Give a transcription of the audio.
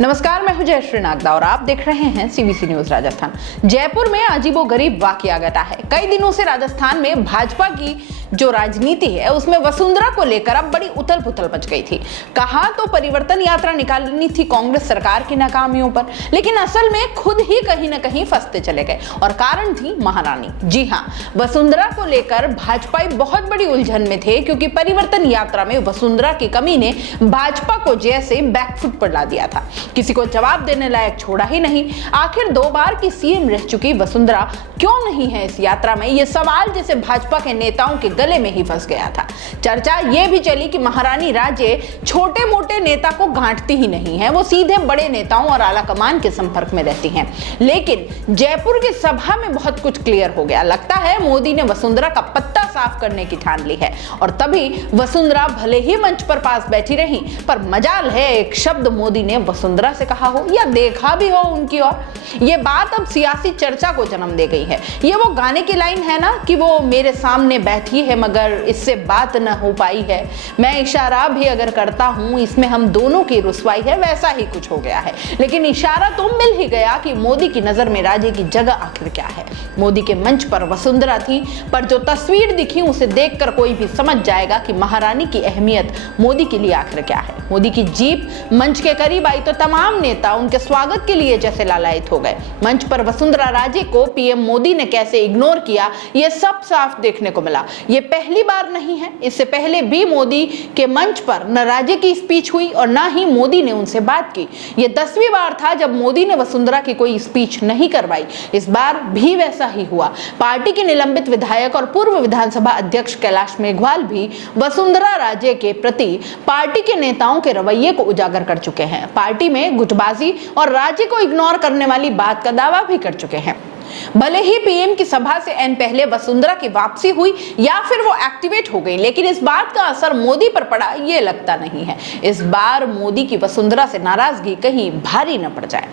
नमस्कार, मैं हूं जयश्री नागदा और आप देख रहे हैं सीबीसी न्यूज राजस्थान। जयपुर में अजीबोगरीब वाकया घटा है। कई दिनों से राजस्थान में भाजपा की जो राजनीति है उसमें वसुंधरा को लेकर अब बड़ी उथल पुथल मच गई थी। कहा तो परिवर्तन यात्रा निकालनी थी कांग्रेस सरकार की नाकामियों पर, लेकिन असल में खुद ही कहीं ना कहीं फंसते चले गए और कारण थी महारानी। जी हाँ, वसुंधरा को लेकर भाजपाई बहुत बड़ी उलझन में थे क्योंकि परिवर्तन यात्रा में वसुंधरा की कमी ने भाजपा को जैसे बैकफुट पर ला दिया था। किसी को जवाब देने लायक छोड़ा ही नहीं। आखिर 2 बार की सीएम रह चुकी वसुंधरा क्यों नहीं है इस यात्रा में, ये सवाल जैसे भाजपा के नेताओं के गले में ही फंस गया था। चर्चा ये भी चली कि महारानी राजे छोटे मोटे नेता को गांठती ही नहीं है, वो सीधे बड़े नेताओं और आला कमान के संपर्क में रहती हैं। लेकिन जयपुर की सभा में बहुत कुछ क्लियर हो गया। लगता है मोदी ने वसुंधरा का पत्ता साफ करने की ठान ली है और तभी वसुंधरा भले ही मंच पर पास बैठी रही, पर मजाल है एक शब्द मोदी ने वसुंधरा से कहा हो या देखा भी हो उनकी ओर। ये बात अब सियासी चर्चा को जन्म दे गई है। ये वो गाने की लाइन है ना कि वो मेरे सामने बैठी है मगर इससे बात न हो पाई है, मैं इशारा भी अगर करता हूं इसमें हम दोनों की रुसवाई है, वैसा ही कुछ हो गया है। लेकिन इशारा तो मिल ही गया कि मोदी की नजर में राजे की जगह आखिर क्या है। मोदी के मंच पर वसुंधरा थी, पर जो तस्वीर दिखी उसे देखकर कोई भी समझ जाएगा कि महारानी की अहमियत मोदी के लिए आखिर क्या है। मोदी की जीप मंच के करीब आई तो तमाम नेता उनके स्वागत के लिए जैसे लालायित हो गए। मंच पर वसुंधरा राजे को पीएम मोदी ने कैसे इग्नोर किया, यह सब साफ देखने को मिला। यह पहली बार नहीं है, इससे पहले भी मोदी के मंच पर न राजे की स्पीच हुई और न ही मोदी ने उनसे बात की। यह 10वीं बार था जब मोदी ने वसुंधरा की कोई स्पीच नहीं करवाई। इस बार भी वैसा ही हुआ। पार्टी के निलंबित विधायक और पूर्व विधानसभा अध्यक्ष कैलाश मेघवाल भी वसुंधरा राजे के प्रति पार्टी के नेताओं के रवैये को उजागर कर चुके हैं। पार्टी में गुटबाजी और राज्य को इग्नोर करने वाली बात का दावा भी कर चुके हैं। भले ही पीएम की सभा से एन पहले वसुंधरा की वापसी हुई या फिर वो एक्टिवेट हो गई, लेकिन इस बात का असर मोदी पर पड़ा ये लगता नहीं है। इस बार मोदी की वसुंधरा से नाराजगी कहीं भारी न पड़ जाए।